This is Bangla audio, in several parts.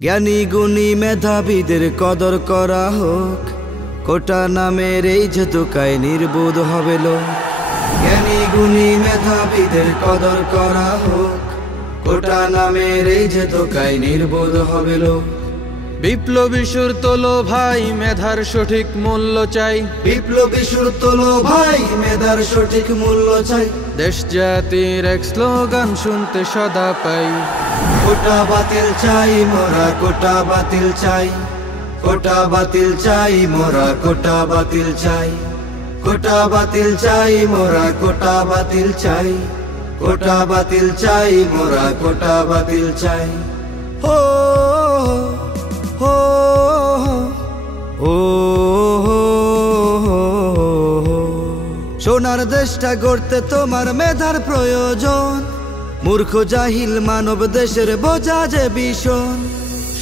জ্ঞানী গুণী মেধাবীদের কদর করা হোক, কোটা নামের এই যে দোকায় নির্বোধ হবে লোক। জ্ঞানী গুণী মেধাবীদের কদর করা হোক, কোটা নামের এই যে দোকায় নির্বোধ হবে লোক। বিপ্লবী সুর তোলো ভাই, মেধার সঠিক মূল্য চাই। বিপ্লবী সুর তোলো ভাই, মেধার সঠিক মূল্য চাই। দেশ জাতির এক স্লোগান শুনতে সদা পাই। কোটা বাতিল চাই মোরা, কোটা বাতিল চাই। কোটা বাতিল চাই মোরা, কোটা বাতিল চাই। কোটা বাতিল চাই মোরা, কোটা বাতিল চাই। কোটা বাতিল চাই মোরা, কোটা বাতিল চাই। হো হো ও সোনার দেশটা গড়তে তোমার মেধার প্রয়োজন। মূর্খ জাহিল মানব দেশের বোঝা যে ভীষণ।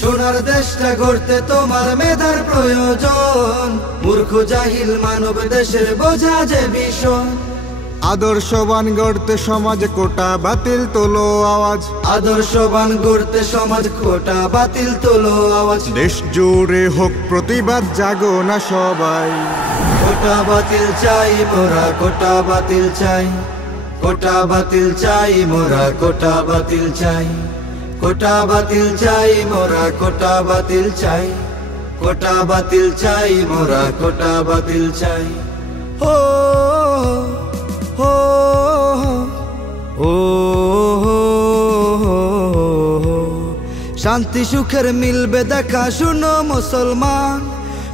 সোনার দেশটা গড়তে তোমার মেধার প্রয়োজন। মূর্খ জাহিল মানব দেশের বোঝা যে ভীষণ। আদর্শবান গড়তে সমাজ, কোটা বাতিল তোলো আওয়াজ। আদর্শবান গড়তে সমাজ, কোটা বাতিল তোলো আওয়াজ। দেশ জুড়ে হোক প্রতিবাদ, জাগো না সবাই। কোটা বাতিল চাই মোরা, কোটা বাতিল চাই। কোটা বাতিল চাই মোরা, কোটা বাতিল চাই। কোটা বাতিল চাই মোরা, কোটা বাতিল চাই। কোটা বাতিল চাই মোরা, কোটা বাতিল চাই। হো হো ও শান্তি সুখের মিলবে দেখা শুনো মুসলমান।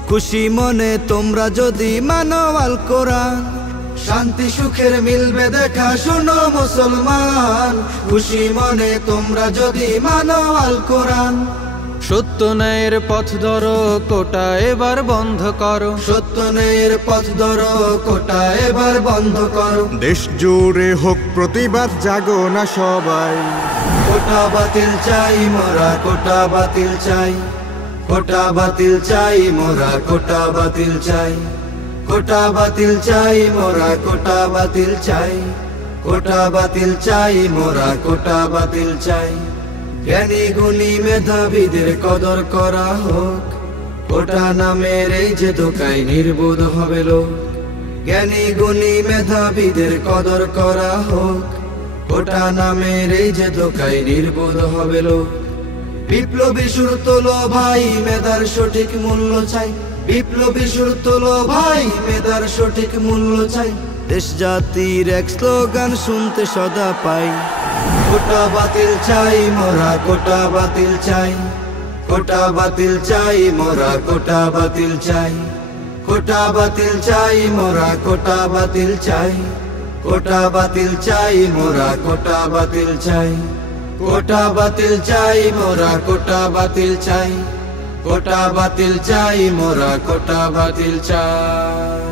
খুশি মনে তোমরা যদি মানো আল কোরআন। শান্তি সুখের মিলবে দেখা শুনো মুসলমান। খুশি মনে তোমরা যদি মানো আল কোরআন। সত্য ন্যায়ের পথ ধরো, কোটা এবার বন্ধ করো। সত্য ন্যায়ের পথ ধরো, কোটা এবার বন্ধ করো। দেশ জুড়ে হোক প্রতিবাদ, জাগো না সবাই। কোটা বাতিল চাই মোরা, কোটা বাতিল চাই। কোটা বাতিল চাই মোরা, কোটা বাতিল চাই। কোটা বাতিল চাই মোরা, কোটা বাতিল চাই। কোটা বাতিল চাই মোরা, কোটা বাতিল চাই। জ্ঞানী গুণী মেধাবীদের কদর করা হোক, কোটা নামের এই যে দোকায় নির্বোধ হবে লোক। জ্ঞানী গুণী মেধাবীদের কদর করা হোক, কোটা নামের এই যে দোকায় নির্বোধ হবে লোক। বিপ্লবী সুর তোলো ভাই, মেধার সঠিক মূল্য চাই। বিপ্লবী সুর তোলো ভাই, মেধার সঠিক মূল্য চাই। দেশ জাতির এক স্লোগান শুনতে সদা পাই। কোটা বাতিল চাই মোরা, কোটা বাতিল চাই। কোটা বাতিল চাই মোরা, কোটা বাতিল চাই। কোটা বাতিল চাই মোরা, কোটা বাতিল চাই। কোটা বাতিল চাই মোরা, কোটা বাতিল চাই। কোটা বাতিল চাই মোরা, কোটা বাতিল চাই। কোটা বাতিল চাই মোরা, কোটা বাতিল চাই।